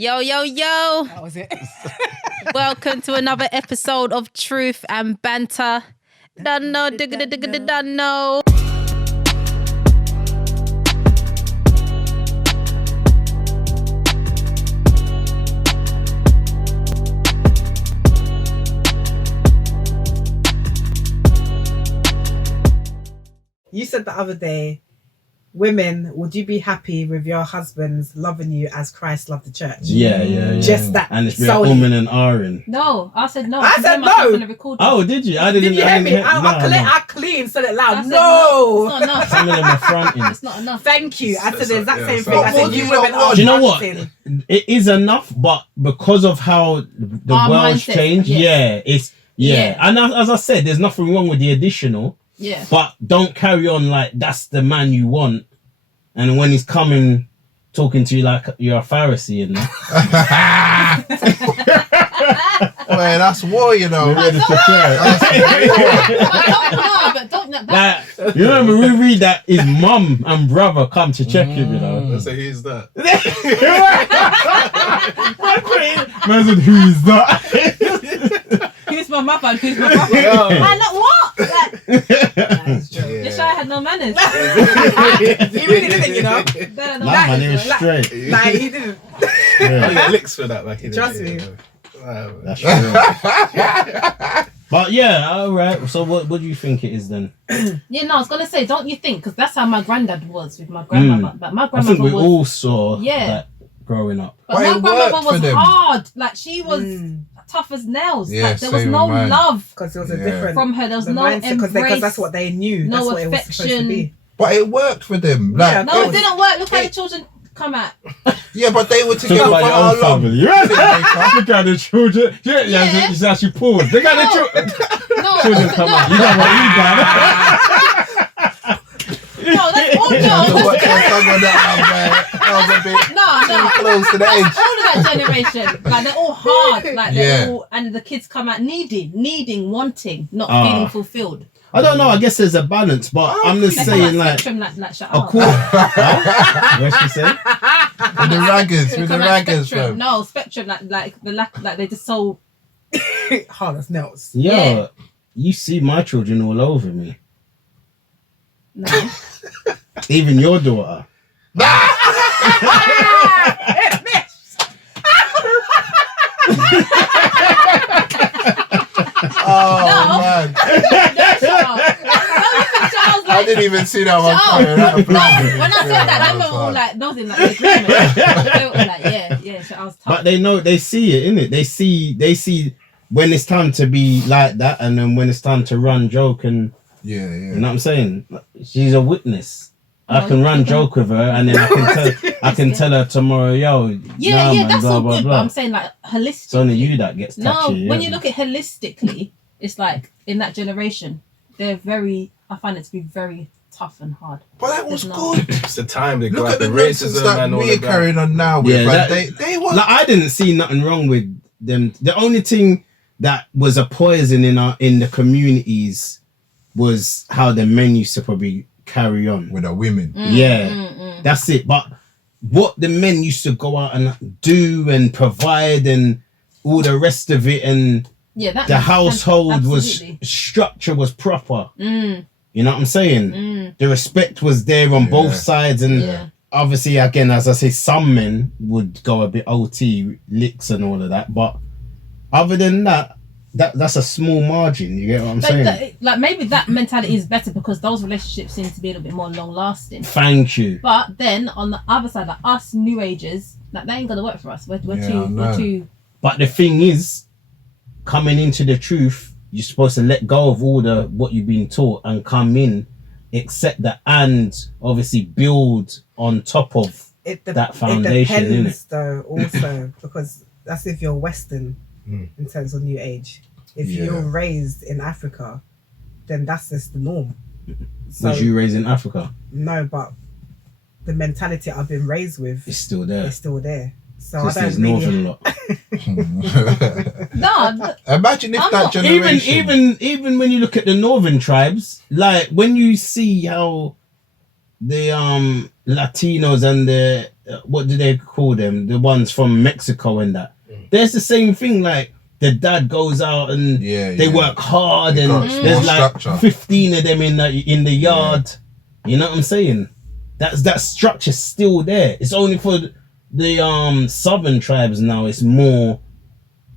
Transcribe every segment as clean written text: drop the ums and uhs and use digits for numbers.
Yo, yo, yo. That was it. Welcome to another episode of Truth and Banter. Done know, digga, done know. You said the other day, women, would you be happy with your husbands loving you as Christ loved the church? Yeah. Just that. And it's been umming and ahhing. No, I said no. I said no. Oh, did you? I didn't. Did you hear me? I clean said it loud. No. It's not enough. Some of them are fronting. It's not enough. Thank you. I said the exact same thing. so I said what you do women you are want? Do you know what? dancing. It is enough, but because of how the Our world's mindset, changed, yes. yeah. And as I said, there's nothing wrong with the additional. Yeah. But don't carry on like that's the man you want. And when he's coming, talking to you like you're a Pharisee and that. Well, that's war, you know. Like, you remember we read that his mum and brother come to check him, you know. So who's that? Man said, who is that? Who's my mother and who's my brother? Man, like, what? Like, this guy had no manners. He really didn't, you know. Nah, man, he was straight. Like he didn't. I got licks for that back in the Trust day, me. you know. Wow. That's true. But yeah, all right. So what do you think it is then? Yeah, no, I was gonna say, don't you think? Because that's how my granddad was with my grandmother. But my I grandmother think we was. all saw Yeah. that growing up. But But my it grandmother worked for was them. hard. Like she was tough as nails. Yeah, Like there was same no with mine. love Because it was a Yeah. different from her. There was the no mindset, embrace. because that's what they knew. No That's what it was supposed to affection. be. But it worked for them. Like, Yeah, No, it didn't work. Look how the children come out. yeah, but they were Talk together for about your how own long? family. Look at the children. Yeah. She's actually paused. Look at the children. No, Children come out. You know what you done. no, that's all. I don't No, watch your tongue on that one, man. That was a bit no. close to the All edge. of that generation, like they're all hard, like they're Yeah. all, and the kids come out needing, wanting, not Ah. feeling fulfilled. I don't know. I guess there's a balance, but I'm just That's saying, like like, spectrum, like shut a up. quarter. What's she say? With the raggers, They with the come out raggers, spectrum. fam. No, spectrum, like the lack, like they just so. Hard as nails. Yo, Yeah. you see my children all over me. No. Even your daughter. Oh, No. man. I I didn't even see that one Shut coming. That No, was- when I said that, they were all like, nothing like agreement. They were like, yeah. So I was tough. But they know, they see it, innit? They see when it's time to be like that, and then when it's time to run joke, and Yeah. you know what I'm saying? She's a witness. I No, can run you joke with her, and then I can tell her tomorrow, yo, yeah, nah, man, that's blah, all blah, good. blah. But I'm saying like holistically. It's only you that gets No, touchy. when yeah. you look at holistically, it's like in that generation, they're very. I find it to be very tough and hard. But that was There's no- good. It's the time they Look got at the the nonsense racism that and all we're of that. carrying on now with. Yeah, like, that- they were. Like, I didn't see nothing wrong with them. The only thing that was a poison in the communities was how the men used to probably carry on. with the women. That's it. But what the men used to go out and do and provide and all the rest of it, and Yeah, that the makes sense. household was Absolutely. structure was proper. You know what I'm saying? The respect was there on both sides, and Yeah. obviously, again, as I say, some men would go a bit OT licks and all of that, but other than that, that's a small margin. You get what I'm saying? Like maybe that mentality is better because those relationships seem to be a little bit more long lasting. Thank you. But then on the other side, like us new agers, like that ain't gonna work for us. We're too. But the thing is, coming into the truth, you're supposed to let go of all the what you've been taught and come in, accept that, and obviously build on top of that foundation. It depends, though, also, because that's if you're Western in terms of New Age. If you're raised in Africa, then that's just the norm. So, Was you raised in Africa? No, but the mentality I've been raised with It's still there. is still there. So Just I there's don't really... northern lot. No, Imagine if I'm that not- generation. Even when you look at the northern tribes, like when you see how the Latinos and the what do they call them? The ones from Mexico and that. There's the same thing. Like the dad goes out and they work hard, They and got there's more like structure. 15 of them in the yard. You know what I'm saying? That structure's still there. It's only for the southern tribes now. It's more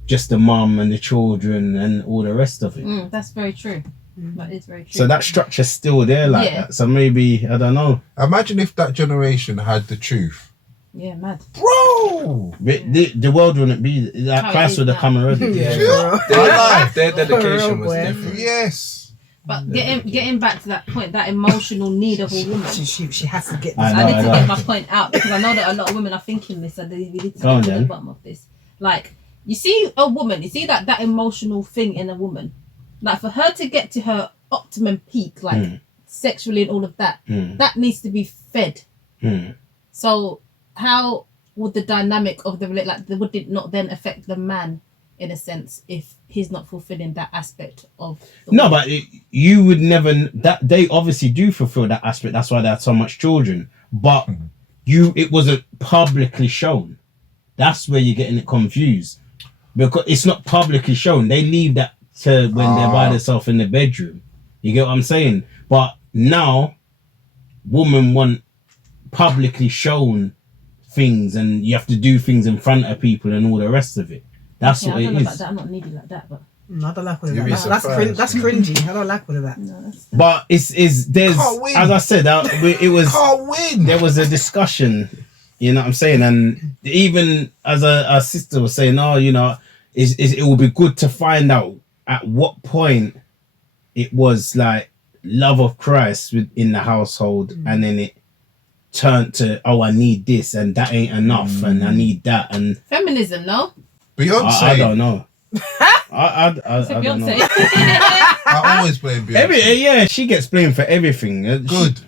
just the mum and the children and all the rest of it. That's very true. That is very true. So that structure's still there like that. So maybe, I don't know. Imagine if that generation had the truth. Yeah, mad. Bro! The world wouldn't be like How it Christ is would have now. come already. Their dedication was boy. different. Yes. But getting back to that point, that emotional need of a woman. She has to get this. I I need to know. get my point out because I know that a lot of women are thinking this, and we need to Go on, get to the then. bottom of this. Like, you see a woman, you see that emotional thing in a woman, like for her to get to her optimum peak, like sexually and all of that, that needs to be fed. So how would the dynamic of would it not then affect the man in a sense if he's not fulfilling that aspect of the No, woman? but you would never. That they obviously do fulfill that aspect. That's why they have so much children. But it wasn't publicly shown. That's where you're getting it confused, because it's not publicly shown. They leave that to when they're by themselves in the bedroom. You get what I'm saying? But now, women want publicly shown things, and you have to do things in front of people and all the rest of it. That's what I it don't know about is. that. I'm not needy like that, but No, I don't like all of You'd that. be That's surprised. that's cringy. I don't like all of that. no, that's But there's Can't win. as I said, it was Can't win. there was a discussion, you know what I'm saying, and even as our sister was saying, it will be good to find out at what point it was like love of Christ in the household, and then it turned to, I need this and that ain't enough, and I need that, and feminism, no? Beyonce. I don't know. I don't know. Beyonce. I always blame Beyonce. She gets blamed for everything. Good.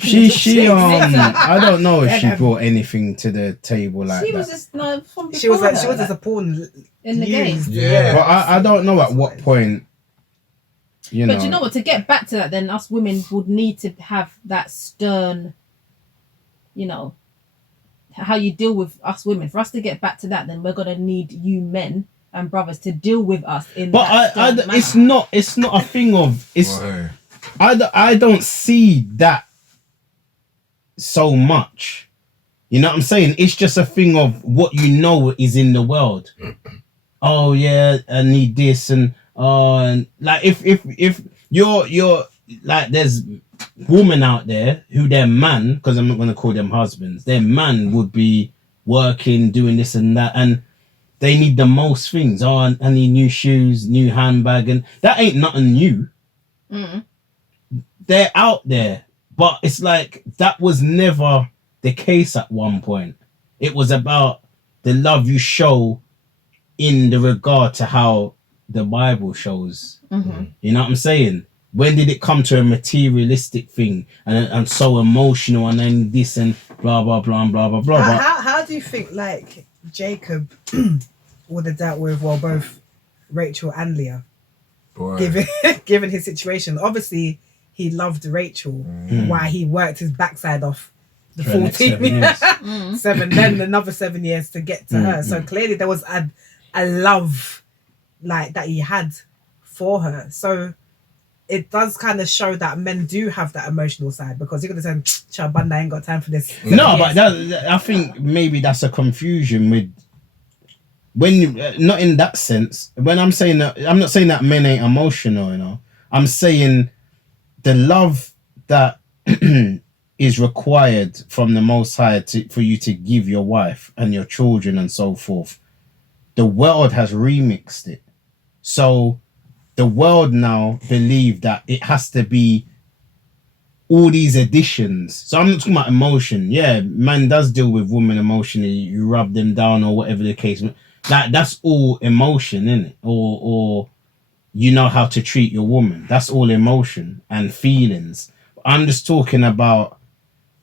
She I don't know if she brought anything to the table like She that. was just from She was before like, she her, was just a pawn in the game. used. Yeah. But I don't know at what point, But you know what? To get back to that, then us women would need to have that stern, how you deal with us women. For us to get back to that, then we're gonna need you men and brothers to deal with us in. But that stern manner. it's not a thing of it's. Right. I don't see that so much. You know what I'm saying? It's just a thing of what you know is in the world. Oh yeah, I need this, and like if you're like, there's women out there who their man, because I'm not gonna call them husbands, their man would be working, doing this and that, and they need the most things. Oh, I need new shoes, new handbag, and that ain't nothing new. They're out there, but it's like that was never the case at one point. It was about the love you show in the regard to how the Bible shows. You know what I'm saying? When did it come to a materialistic thing and so emotional, and then this and blah blah blah and blah blah blah? But How do you think like Jacob would have dealt with both Rachel and Leah, Boy. given his situation? Obviously, he loved Rachel, why he worked his backside off the For the next 14 7 years, then another 7 years to get to her. So clearly there was a love like that he had for her. So it does kind of show that men do have that emotional side, because you're gonna say, "Chabanda, I ain't got time for this." no, but I think maybe that's a confusion with when you, not in that sense. When I'm saying that, I'm not saying that men ain't emotional. I'm saying the love that is required from the Most High for you to give your wife and your children and so forth. The world has remixed it, so the world now believe that it has to be all these additions. So I'm not talking about emotion. Yeah, man does deal with women emotionally. You rub them down or whatever the case. That's all emotion, isn't it? Or you know how to treat your woman. That's all emotion and feelings. I'm just talking about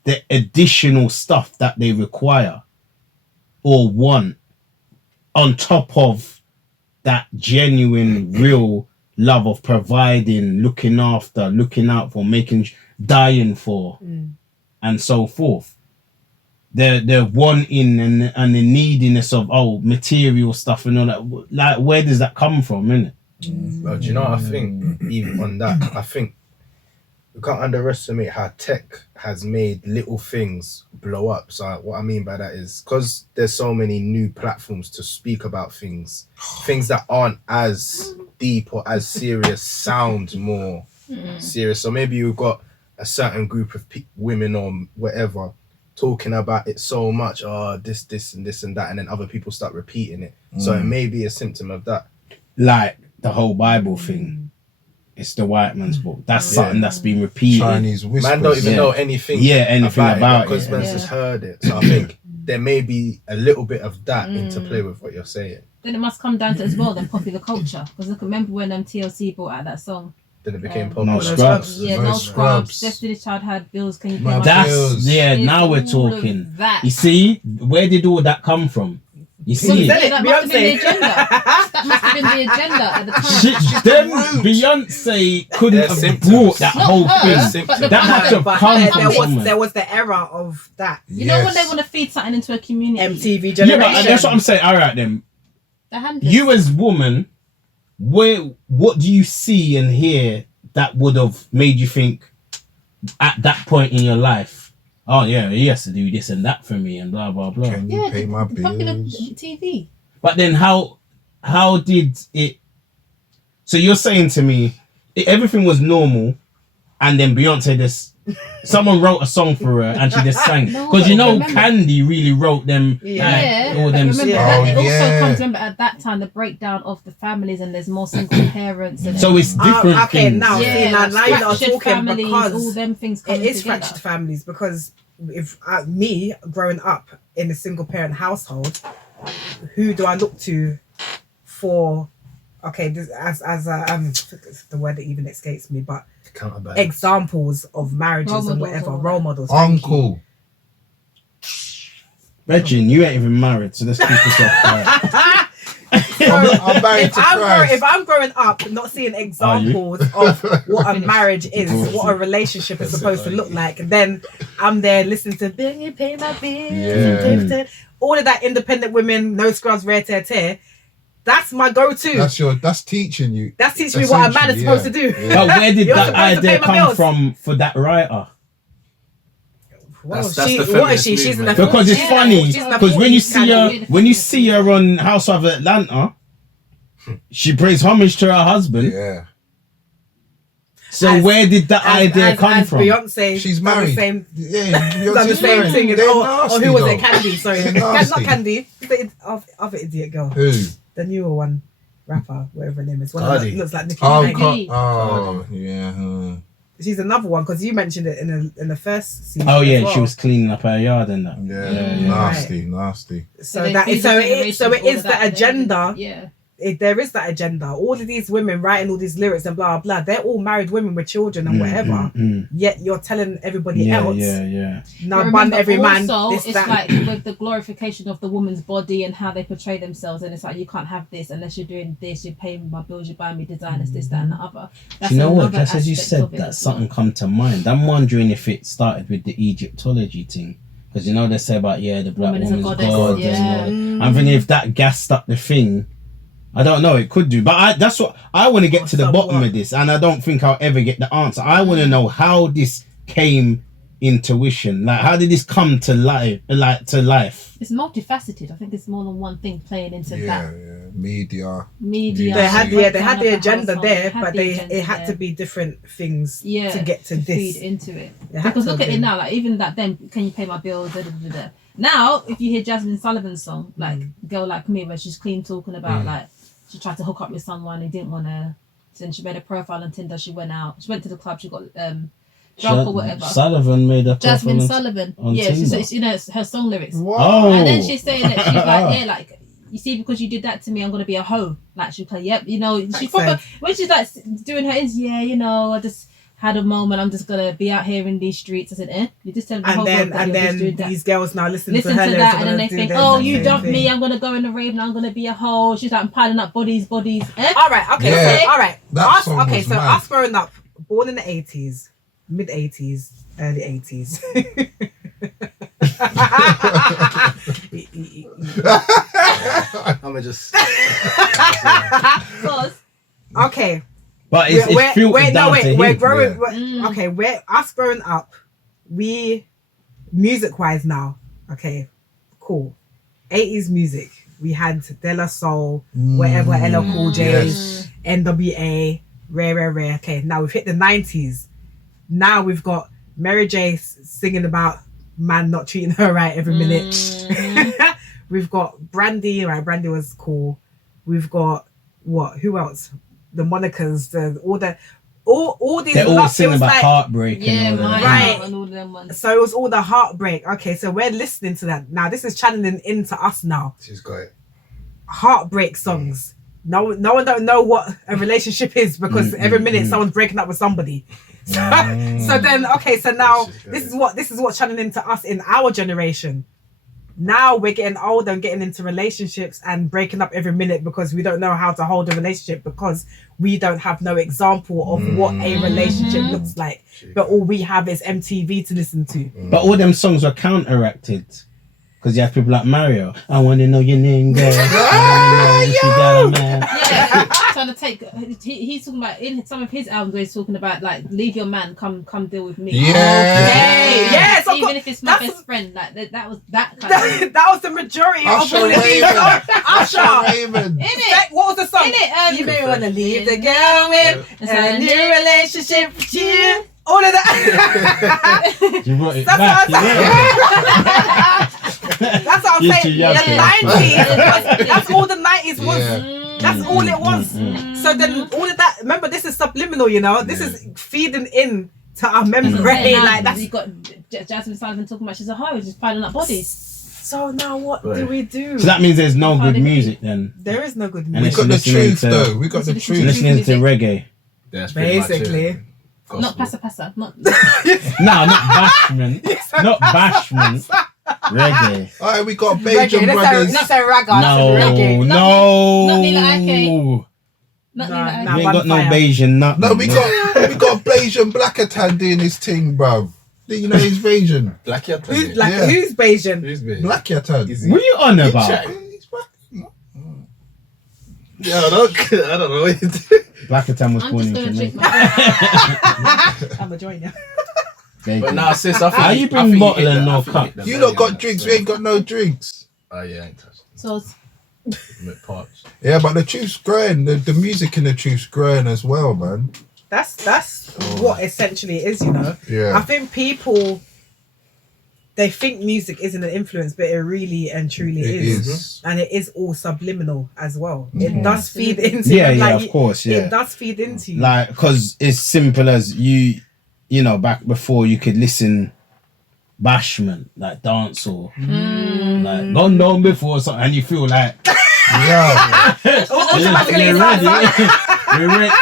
the additional stuff that they require or want on top of that genuine, real love of providing, looking after, looking out for, dying for, and so forth. the wanting and the neediness of material stuff and all that. Like, where does that come from, innit? Well, do you know what I think? Even on that, I think we can't underestimate how tech has made little things blow up. So what I mean by that is because there's so many new platforms to speak about things that aren't as deep or as serious sound more serious. So maybe you've got a certain group of women or whatever talking about it so much, this and this and that, and then other people start repeating it. So it may be a symptom of that. Like the whole Bible thing. It's the white man's book. That's something that's been repeated. Chinese whispers. Man don't even know anything. Anything about it. Because man's just heard it. So I think there may be a little bit of that into play with what you're saying. Then it must come down to as well then popular culture. Because look, remember when TLC brought out that song? Then it became popular. No Scrubs. Yeah, no scrubs. Destiny's Child had bills. Can you pay my That's bills? now we're talking. You see, where did all that come from? You see, that must have been the agenda. That must have been the agenda at the time. Beyonce couldn't have brought that whole thing. That had to have come from someone. There was the era of that. You know when they want to feed something into a community? MTV generation. Yeah, but that's what I'm saying. All right, then. You as woman, what do you see and hear that would have made you think at that point in your life, oh yeah, he has to do this and that for me and blah blah blah. Can you pay my bills? TV. But then how did it? So you're saying to me everything was normal, and then Beyonce just someone wrote a song for her and she just sang because Candy really wrote them. All them. Remember it also comes. Remember at that time the breakdown of the families and there's more single parents. And so it's different. Okay, things. now you're not talking families, because all them things. It is fractured families because if me growing up in a single parent household, who do I look to for? Okay, this, as the word that even escapes me, but examples of marriages and whatever, role models. Uncle. Reggie, you ain't even married, so let's keep this off. I'm married to Christ. If I'm growing up not seeing examples of what a marriage is, what a relationship is supposed to look like, then I'm there listening to Pay My Bills, all of that independent women, no scrubs, rare tear. That's my go-to. That's teaching you. That's teaching me what a man is supposed to do. But where did that idea come from for that writer? Well, That's what the is she? She's in the because it's funny because when you see her on House of Atlanta, she pays homage to her husband. Yeah. So where did that idea come from? Beyonce, she's married. Beyonce's the same thing. Who was it? Candy. Sorry, not Candy. The other idiot girl. Who? The newer one, rapper, whatever her name is. One that looks like Nicki Minaj. Minaj. Yeah. She's another one because you mentioned it in the first season. Oh yeah, she was cleaning up her yard and that. Yeah. Nasty. So it is the agenda. Yeah. There is that agenda. All of these women writing all these lyrics and blah blah. They're all married women with children and whatever. Yet you're telling everybody else. Now bun every man. It's like with the glorification of the woman's body and how they portray themselves, and it's like you can't have this unless you're doing this. You're paying my bills. You're buying me designers, this, that, and the other. Do you know what? Just as you said, that something come to mind. I'm wondering if it started with the Egyptology thing. Because they say about the black woman's God. I'm thinking if that gassed up the thing. I don't know. It could do, but that's what I want to get to the bottom of this, and I don't think I'll ever get the answer. I want to know how this came intuition. Like, how did this come to life? It's multifaceted. I think it's more than one thing playing into that. Media. They had the agenda there, but it had to be different things to get to this. Feed into it. Because look at it now. Like even that. Then can you pay my bills? Now, if you hear Jasmine Sullivan's song, like Girl Like Me, where she's clean talking about like. She tried to hook up with someone and didn't want to. Then she made a profile on Tinder. She went out. She went to the club. She got drunk or whatever. Sullivan made a profile Jasmine Sullivan. Tinder. It's her song lyrics. Wow. And then she's saying that she's like, you see, because you did that to me, I'm gonna be a hoe. Like she'll play, she probably when she's like doing her I just had a moment. I'm just gonna be out here in these streets. I said, you just tell me. And then these girls now listen to her that, and then they think, you dumped me. I'm gonna go in the rave and I'm gonna be a hoe. She's like, I'm piling up bodies. All right, okay, all right. So us growing up, born in the 80s, mid 80s, early 80s. I'ma just. Okay. But it's filtered down to him. we're growing. Yeah. Okay, we're us growing up. We music wise now. Okay, cool. 80s music. We had De La Soul, whatever, LL Cool J, Yes. NWA, Rare. Okay, now we've hit the 90s. Now we've got Mary J singing about man not treating her right every minute. We've got Brandy. Right, Brandy was cool. We've got what? Who else? The Monicas. All these. They're all it singing was about like, heartbreak Yeah, and all mine that. Right. and all them ones. So it was all the heartbreak. Okay, so we're listening to that now. This is channeling into us now. She's got it. Heartbreak songs. No one don't know what a relationship is because every minute someone's breaking up with somebody. So then, okay, so now this is what's channeling into us in our generation. Now we're getting older and getting into relationships and breaking up every minute because we don't know how to hold a relationship because we don't have no example of what a relationship looks like. But all we have is MTV to listen to. But all them songs were counteracted. Because you have people like Mario. I want to know your name, girl. I wanna know if you got a man. Yeah, trying to take. He's talking about in some of his albums where he's talking about like leave your man, come deal with me. Yeah. Okay. Yes, of Even course. if it's my That's- best friend, like that was that kind of. That was the majority of Usher all of these. Raymond. Usher. Raymond. Innit? What was the song? Innit? You may want to leave the girl with a new relationship with you. All of that. You brought it That's back. what That's what I'm You're saying. too young The for it. 90s. That's all the 90s was. Yeah. That's all it was. So then all of that. Remember, this is subliminal. You know, this is feeding in to our memory. Like that's. You got Jasmine Sullivan talking about she's a hoe, just finding up bodies. So now what do we do? So that means there's no good music then. There is no good And We music. got the listening truth to- though. We got the Listen to truth. Listening to reggae. That's pretty much it. Basically. Not passa, not. No, not bashment. Not bashment. Reggae. Alright, we got Reggae. Bajan Brothers. Let's say ragga. That's reggae. No. Not Nila Ake. Not Nah, Nila nah. We ain't got no Bonfire. Bayesian nut. No, we got Bajan Blackatan doing his thing, bruv. Did you know he's Bajan? Black Yat. Who's Yeah. who's Bayesian? Who's big? Blackatan. Is What are you on about? He's black. Yeah, I don't know. Blackatan was I'm born just in gonna drink Jamaica. my. I'm a joiner. But now, sis, I think How you bring bottle and no cup? You lot got drinks, we ain't got no drinks. Oh yeah, I ain't touched. So It. Parched. Yeah, but the truth's growing. The music in the truth's growing as well, man. That's what essentially it is, you know. Yeah. I think people they think music isn't an influence, but it really and truly It is. is. And it is all subliminal as well. It does feed into Yeah, you. yeah, Like, of course, yeah. It does feed into you. Like, because it's simple as you know, back before you could listen bashment, like dance or like gone down before something, and you feel like Yeah. Automatically you're it's ready. like, You're ready.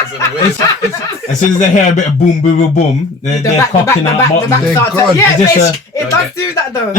As soon as they hear a bit of boom, boom, boom, boom, they're cocking out the bottom. back They're starts gone. yeah, It's just bitch, it does do that though.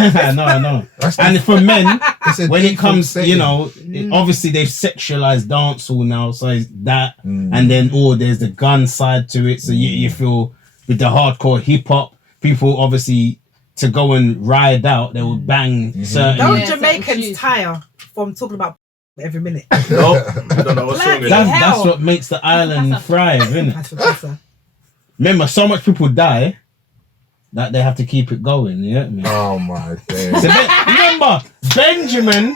No. That's And for men, it's a when it default comes, setting. you know, obviously they've sexualized dancehall now, so it's that, Mm. and then there's the gun side to it. So you feel with the hardcore hip hop, people obviously to go and ride out, they will bang certain. Don't Yeah, Jamaicans certain shoes. tire from talking about every minute? No, I don't know what's wrong with Bloody that. hell. That's what makes the island thrive, isn't it? That's what that's a- Remember, so much people die that they have to keep it going. You know what I mean? Oh my days. So remember, Benjamin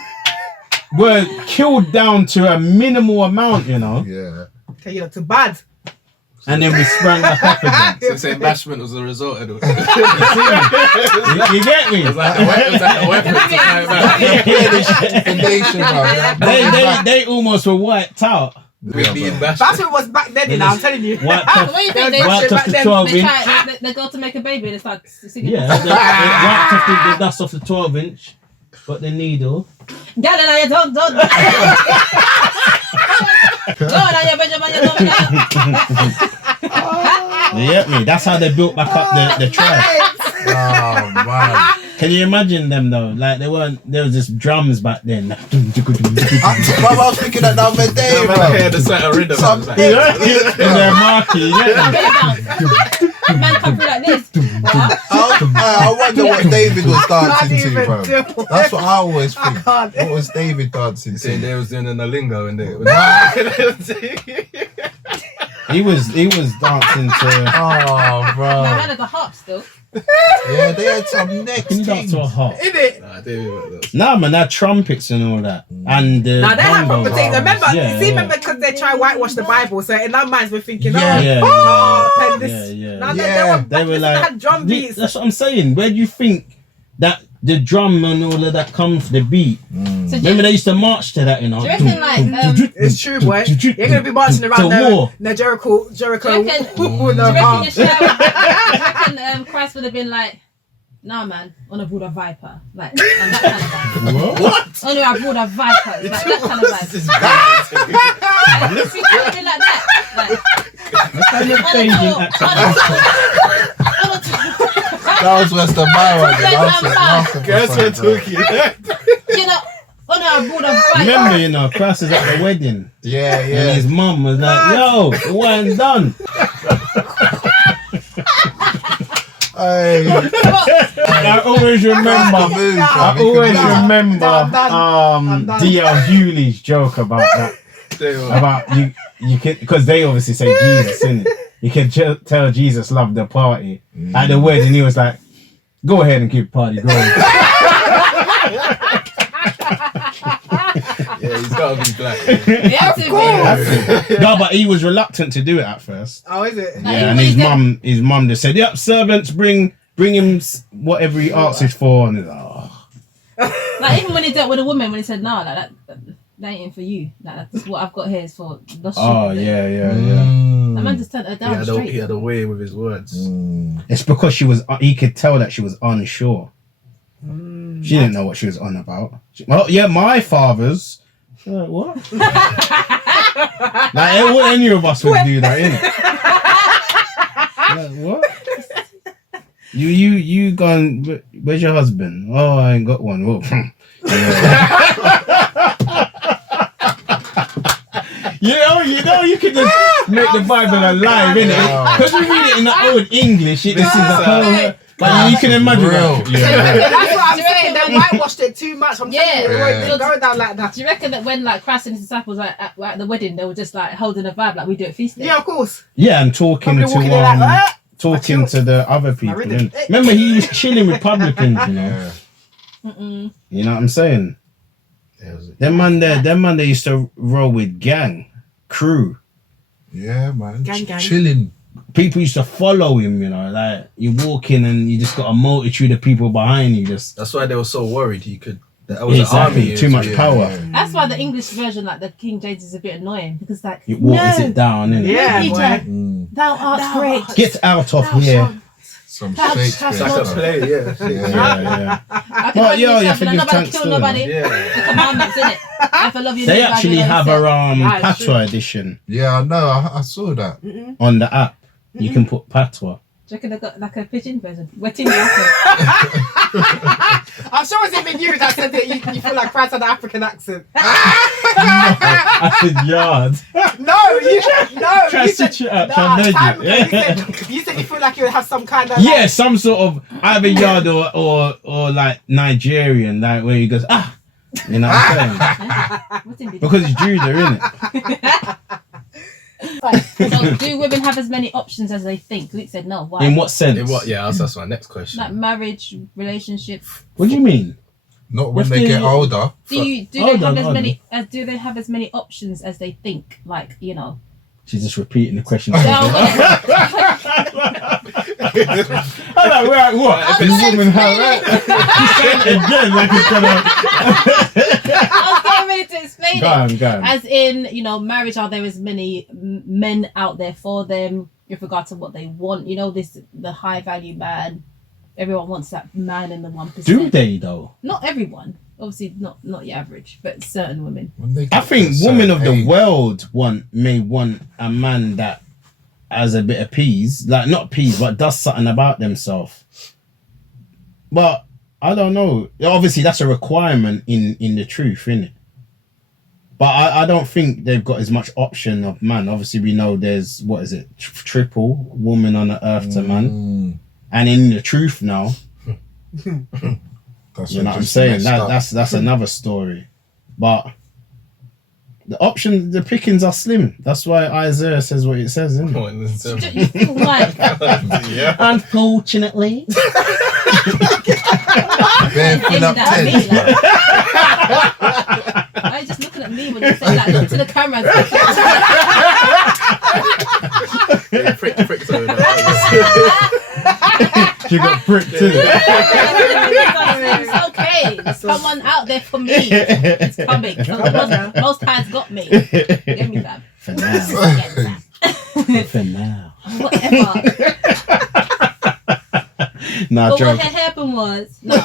were killed down to a minimal amount, you know, Yeah. Okay, you're not too bad. and then we sprang back up again. So saying bashment was the result of it. You get me? It was like a weapon to fight back. Foundation, bro. They almost were wiped out. With being bashed. That's what it was back then, you know, I'm telling you. Wiped What off, do you think? wiped off the 12 They, inch. they go to make a baby and they start singing. Yeah, they wiped off the dust off the 12 inch. Got the needle. Girl, and I don't. Go on, you Benjamin, you don't. You get me? That's how they built back up the tribe. Oh man. Can you imagine them though? Like there was just drums back then. Bro, I was thinking that the other day, I bro. heard the certain rhythm. I was like, You know? They're marky, you get me? Man come through like this. What? Oh, I wonder what David was dancing Can't to, even bro. do That's what I always think. can't. What was David dancing Saying to? they was doing a lingo and they. He was dancing to. Oh, No, bro. man of the harp still. Yeah, they had some next Can you dance things. to a harp? In it. Nah, they were like that. Nah, man, that trumpets and all that, and Now they have bongos. proper things. Remember, Yeah, remember because they try whitewash the Bible. So in our minds we're thinking, Yeah. Yeah, harp and yeah, this. yeah. Now Yeah. They were like, had drum beats. That's what I'm saying. Where do you think that the drum and all of that comes the beat? So do Remember you, they used to march to that, you know. do you reckon like It's true, boy. You're gonna be marching around To war. the Jericho Do you reckon- with do the you reckon harp. Yeshua, do you reckon Christ would have been like, nah, man, on a board of viper, like on that kind of vibe. What? Only I brought a viper, like that kind of vibe. This is bad. He would have been like that, like. That's kind of changing accent. That was Western Byron. Guess we're talking. You know, on a board of viper. Remember, you know, Christ is at the wedding, Yeah, and yeah. his mum was like, "Yo, it wasn't done." Hey, I always remember. I always remember I'm done. D.L. Hewley's joke about that. They were. About you can, because they obviously say Jesus, innit? You can tell Jesus loved the party. At the wedding, he was like, "Go ahead and keep the party going." Yeah, he's gotta be black. He had to be. No, but he was reluctant to do it at first. Oh, is it? Nah, Yeah, and his mum just said, "Yep, servants, bring him whatever he asks for." And he's like, "Oh." Like even when he dealt with a woman, when he said, "No, like that ain't for you. Like that's what I've got here is for lost Oh children." yeah. That man just turned her He down had, straight. he had a way with his words. It's because she was. He could tell that she was unsure. She didn't know what she was on about. Well, yeah, my father's. Like, what? Like any of us would do that, innit? Like, what? You gone? Where's your husband? Oh, I ain't got one. Well, you know, you can just make the Bible alive, innit? Because we read it in the old English. This is the whole. Like, you can imagine. Real. Yeah. That's what I'm Do you saying. They reckon- whitewashed it too much. I'm Yeah. telling you, it didn't Yeah. go down like that. Do you reckon that when like Christ and his disciples were at the wedding, they were just like holding a vibe like we do at feast day? Yeah, of course. Yeah, and talking Probably walking to in like that. talking to the other people. rhythm. innit? Remember, he was chilling with Republicans. You know, Yeah. you know what I'm saying? There was- Them man there used to roll with gang, crew. Yeah, man. Gang, gang. Chilling. People used to follow him. You know, like you walk in and you just got a multitude of people behind you. Just That's why they were so worried. He could. That was an exactly army. too much Yeah, power. yeah. That's why the English version, like the King James, is a bit annoying because like It waters it down. Innit? Yeah, Peter, boy. thou art great. Get out of here. Some That's Shakespeare It's like a stuff. play, yeah. Yeah. Yeah. I Well, can yo, love you you, have to but give nobody thanks kill to nobody. Yeah. The commandments, innit? If I love you, They neighbour, actually you know have yourself. a That's true. patois edition Yeah, I know. I saw that. on the app. You can put patois. Do you reckon they got like a pigeon version? Wetting the accent. I'm sure it's even you that said that you feel like Christ had an African accent. I said yard. No, Try you to said, switch it up, nah, try to time nudge ago, it. you said you feel like you have some kind of Yeah, some sort of either yard or like Nigerian, like where he goes, ah. You know what I'm saying? Wetting the Because it's Judah, innit? So do women have as many options as they think? Luke said no. Why? In what sense? In what? Yeah, that's my next question. Like marriage, relationship. What do you mean? Not when If they they- get older. Do they Hold have on, as hold many? Do they have as many options as they think? Like you know. She's just repeating the question. No, I'm like, right, what? I'm This gonna woman explain has She's saying it again, like it's gonna. I was getting ready to explain Go it. on, go on. As in, you know, marriage. Are there as many men out there for them with regard to what they want? You know, the high value man. Everyone wants that man in the 1%. Do they though? Not everyone. Obviously, not your average, but certain women. When they I get think to a women certain of the age. world may want a man that has a bit of peas, like not peas, but does something about themselves. But I don't know. Obviously, that's a requirement in the truth, innit? But I don't think they've got as much option of man. Obviously, we know there's triple woman on the earth to man, and in the truth now, That's You know what I'm saying? That's another story. But the pickings are slim. That's why Isaiah says what it says, isn't it? You feel like Yeah. Unfortunately. Fill up at me, 10. like, why are you just looking at me when you say that? Look to the camera. And Yeah, pricks over there. She got pricked in it. It's okay. There's someone out there for me. It's coming. Most times got me. Give me that. For now. For now. Whatever. Nah, But joke. what had happened was no.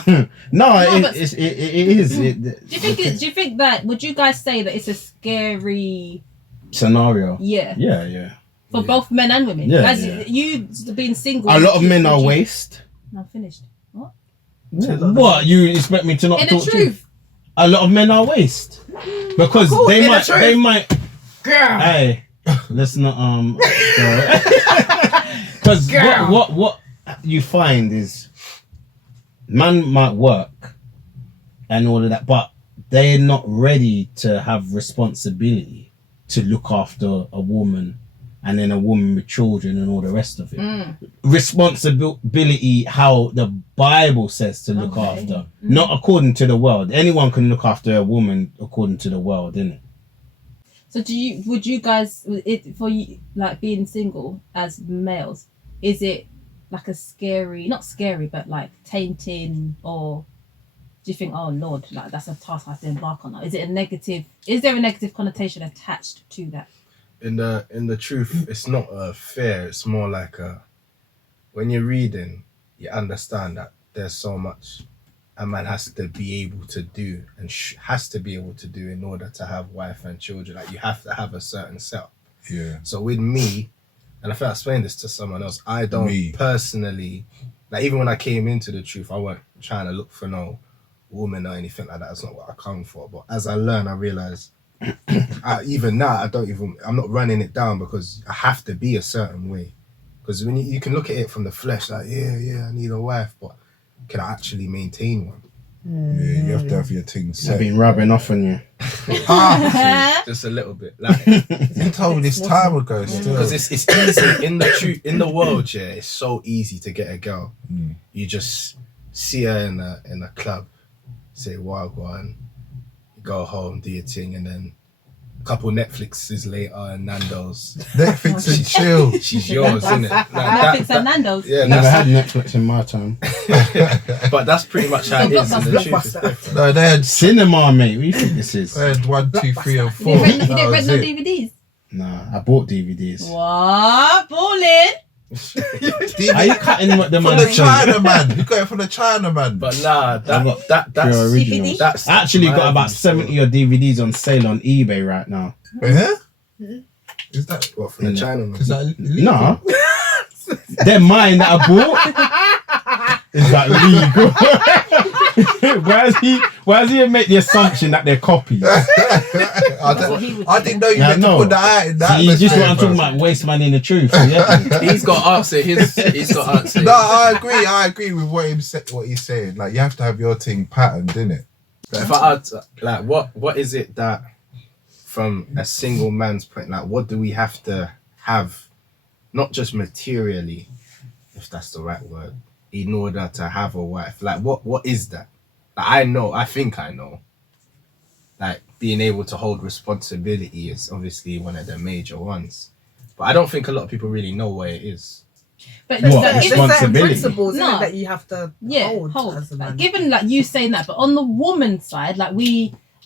No, but- it is. Do you think that? Would you guys say that it's a scary? Scenario. Yeah. Yeah. For both men and women. Yeah, As yeah. you being single. A lot of men are would you- waste. No, I'm finished. What? What? You expect me to not In the talk to you? truth. A lot of men are waste. Because Cool, in the truth. they might. Girl. Hey, let's not because what you find is man might work and all of that, but they're not ready to have responsibility to look after a woman and then a woman with children and all the rest of it. Responsibility how the Bible says to look Okay. after, not according to the world. Anyone can look after a woman according to the world, innit? So would you guys, for you, like being single as males, is it like a scary, not scary, but like tainting, or do you think, oh Lord, like that's a task I have to embark on? Is there a negative connotation attached to that? In the truth, it's not a fear. It's more like when you're reading, you understand that there's so much a man has to be able to do and has to be able to do in order to have wife and children. Like you have to have a certain setup. Yeah. So with me, and I think I explained this to someone else, I don't personally, like even when I came into the truth, I weren't trying to look for no woman or anything like that. That's not what I come for. But as I learn, I realize even now, I'm not running it down because I have to be a certain way. Because when you can look at it from the flesh, like, yeah, I need a wife, but can I actually maintain one? Yeah, you have to have your thing I've set. been rubbing off on you. Just a little bit. Like, You told me this time ago still. because it's easy in the world, yeah, it's so easy to get a girl. You just see her in a club, say wow, go on, you go home, do your thing, and then a couple Netflixes later and Nando's, Netflix and chill. she's yours, isn't it? Netflix and Nando's. Yeah, Never that's, had Netflix in my time. but that's pretty much how it is. In the truth, it's different. No, they had Cinema, mate. What do you think this is? 1, 2, 3, and 4. You didn't That rent was no it. DVDs? Nah, I bought DVDs. What? Balling? Are you cutting what the From man the said? China man. You got it from the China man. But nah, Pure that's originals. that's I actually got my about view 70 of DVDs on sale on eBay right now. Huh? Is that What from the Chinaman? is that illegal? Nah. They're mine that I bought. Is that legal? why does he make the assumption that they're copies? I didn't know you Yeah, meant no. to put that out in that. See, just what I'm atmosphere, talking bro. about, waste man in the truth. Yeah. He's got to answer he's got to answer. No, I agree with what he's saying. Like you have to have your thing patterned, innit? If I add, like, what is it that, from a single man's point, like, what do we have to have, not just materially, if that's the right word, in order to have a wife? Like, what is that? Like, I think I know. Like, being able to hold responsibility is obviously one of the major ones. But I don't think a lot of people really know what it is. But What? that- There's if- certain Responsibility. principles No. that you have to yeah, hold as a man. Given like you saying that, but on the woman side, like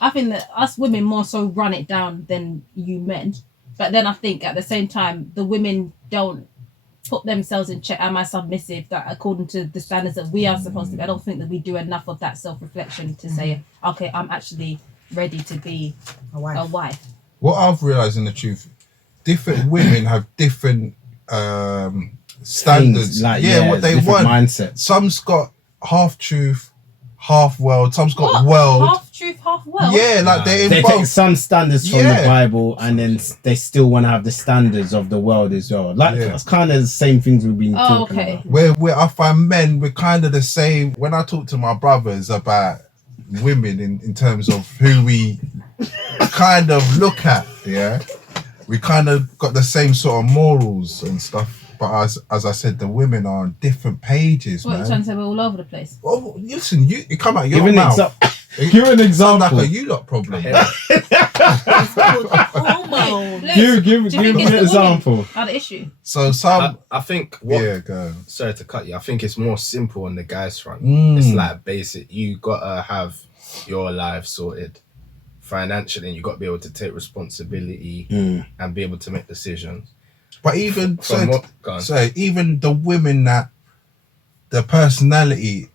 I think that us women more so run it down than you men. But then I think at the same time, the women don't put themselves in check. Am I submissive? That according to the standards that we are supposed to be, I don't think that we do enough of that self-reflection to say, okay, I'm actually ready to be A wife. a wife. What I've realised in the truth, different women have different standards. Things, like, what they different want. mindsets. Some's got half truth, half world, some's got What? world. Half truth, half world. Yeah, like they're in They take both. some standards from Yeah. the Bible, and then they still want to have the standards of the world as well. Like Yeah. that's kind of the same things we've been Oh, talking okay. about. Where I find men, we're kind of the same. When I talk to my brothers about women in terms of who we kind of look at, yeah, we kind of got the same sort of morals and stuff. But as I said, the women are on different pages, What, you're man. trying to say we're all over the place? Oh, listen, you come out your Give an mouth. Give an Sound example. like a you lot problem. Hormone. Give Do you think an it's the example. women are the issue? So some, I think what. yeah, go. Sorry to cut you. I think it's more simple on the guys' front. Mm. It's like basic. You gotta have your life sorted financially, and you gotta be able to take responsibility and be able to make decisions. But even so, Go on. even the women that the personality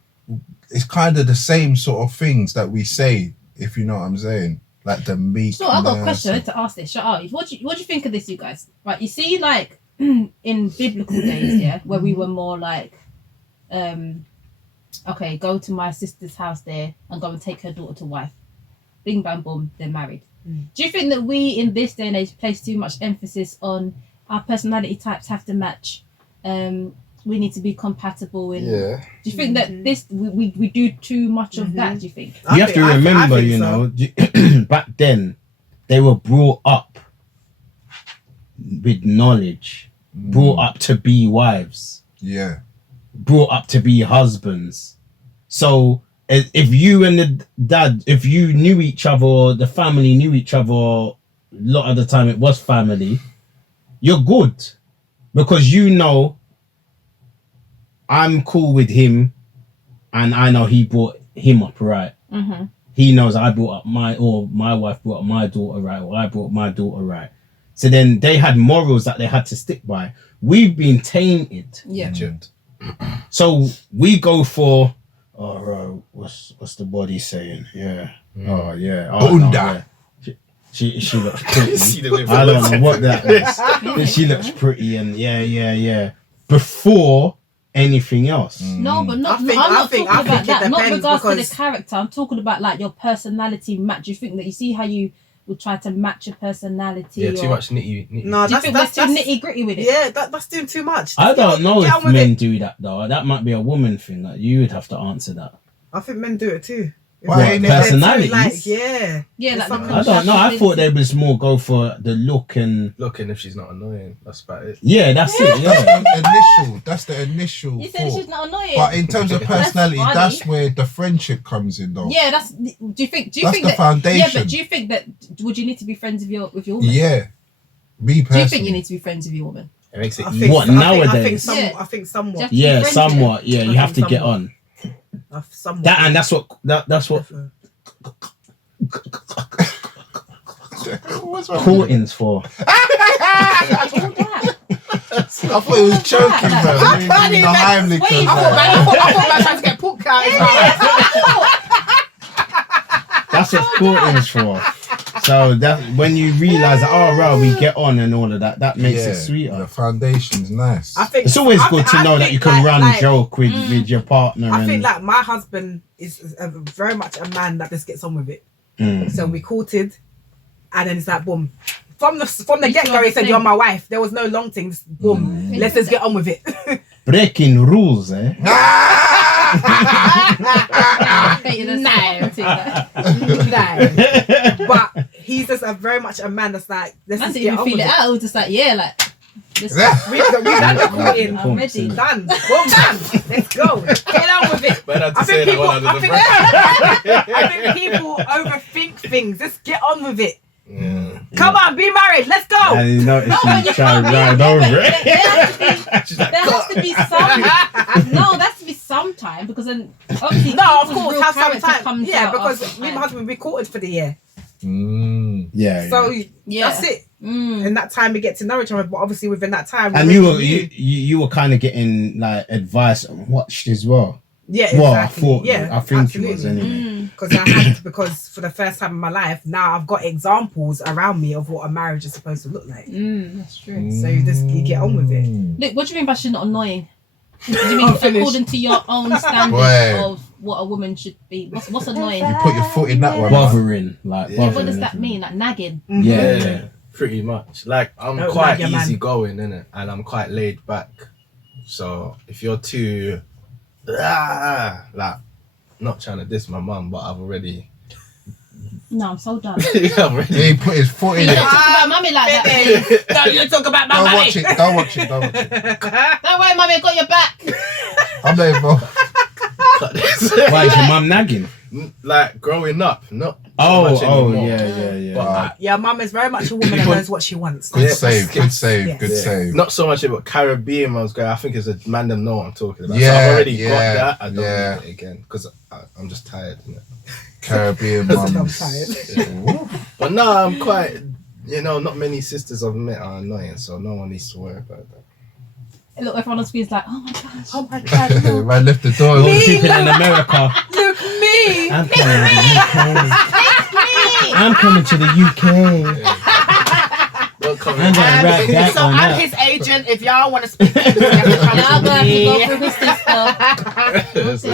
is kind of the same sort of things that we say, if you know what I'm saying, like the meek. So I've got a question. I need to ask this. Shut up. What do you think of this, you guys? Right, you see, like in biblical days, yeah, where we were more like, okay, go to my sister's house there and go and take her daughter to wife. Bing bang boom, they're married. Do you think that we in this day and age place too much emphasis on our personality types have to match? We need to be compatible in. Yeah. Do you think that this we do too much of that? Do you think? You have to remember, you know, back then they were brought up with knowledge, brought up to be wives, Yeah. brought up to be husbands. So if you and the dad, if you knew each other, or the family knew each other, a lot of the time it was family, you're good because you know I'm cool with him and I know he brought him up right. Mm-hmm. He knows I brought up my wife brought up my daughter right, or I brought my daughter right. So then they had morals that they had to stick by. We've been tainted. Yeah. Egypt. So we go for, what's the body saying? Yeah. Oh yeah. Oh, no, Bunda. yeah. She looks pretty. See the way I don't know what that is. She looks pretty and yeah. Before anything else. No, but not. I think- I'm I not think- talking I about think it that. Not depends regards to because- the character. I'm talking about like your personality match. You think that you see how you would try to match your personality? Yeah, too or- much nitty. No, Do you think we're too nitty gritty with it? Yeah, that's doing too much. I don't know Get on if with men it. do that though. That might be a woman thing. Like you would have to answer that. I think men do it too. Why What, ain't it- personalities? Like, yeah. Yeah, like Something- the I don't know. I thought they compatibility. was more go for the look and Looking if she's not annoying. That's about it. yeah, that's it. Yeah. That's the initial You said thought. she's not annoying. But in terms of personality, funny. that's where the friendship comes in, though. Yeah, that's. Do you think? Do you That's think the that? foundation. Yeah, but do you think that? Would you need to be friends with your woman? Yeah. Me personally. Do you think you need to be friends with your woman? It makes it I easy. think, What, I think nowadays? some, Yeah. I think somewhat. Just- Yeah, friends with somewhat. Yeah, you have to get on Somewhat. that, and that's what What's wrong with courting's for. I thought it was joking, bro. I can't even- Heimlich, Wait, bro. I thought trying to get pork out. That's what courting's for. So that when you realise that, oh right, we get on and all of that, that makes it The sweeter. foundation's nice. I think It's always good to know that think you can run like, joke with your partner. I and think like my husband is very much a man that just gets on with it. So we courted, and then it's like boom. From the get go, he said, "You're my wife." There was no long things. Boom. Let's just get on with it. breaking rules, eh? No. But he's just very much a man that's like, let's I just didn't get even on feel with it it. out. I was just like, yeah, like. We've done the courting. I'm ready. Done. Boom, done. Let's go. Get on with it. Better to I say think that one people, under the breath. I think people overthink things. Just get on with it. Yeah. Come on, be married. Let's go. I didn't notice No, but you you trying can't to ride be. over it. There has to be some. No, there has to be some time because then obviously No, of people's course, real have some character time. comes Yeah, out because after me and my time. husband, we courted for the year. Yeah. So Yeah. that's it. Mm. In that time, we get to know each other. But obviously, within that time, And we you were already knew. you were kind of getting like advice and watched as well. Yeah, Well, I exactly. thought, yeah, I think it was absolutely. anyway. Because for the first time in my life, now I've got examples around me of what a marriage is supposed to look like. That's true. So you get on with it. Look, what do you mean by she's not annoying? Do you mean finished. according to your own standard Boy. of what a woman should be. What's annoying? You put your foot in that one. Bothering, like Yeah. bothering. What does that mean? Like nagging? Yeah. Pretty much. Like I'm Don't quite nag your man. easygoing, innit? And I'm quite laid back. So if you're too like not trying to diss my mum, but I've already No, I'm so done. I've already He put his foot in You it. don't talk about mummy like that. please. Don't you talk about my Don't money. watch it. Don't watch it. Don't watch it. Don't worry, mummy, I got your back. I'm not involved. cut this. Why is your mum nagging? Like growing up, not so Oh, much anymore. yeah. But, Yeah, mum is very much a woman that knows what she wants. Good Yeah. save. Good save. Yes. Good yeah. save. Not so much about Caribbean mums going. I think it's a man them know what I'm talking about. Yeah, so I've already yeah, got that. I don't yeah. need it again because I'm just tired. Innit? Caribbean I'm mums. tired. But no, I'm quite. Not many sisters I've met are annoying, so no one needs to worry about that. Look, everyone on screen's like, oh my gosh. Oh my god, no. Man left the door. All the people in America. Look me. I'm coming to the UK. I'm coming to the UK. Welcome. I'm gonna wrap that So one I'm up. his agent. If y'all want to speak, you have to come Y'all to gonna have to me. go through his sister. That's an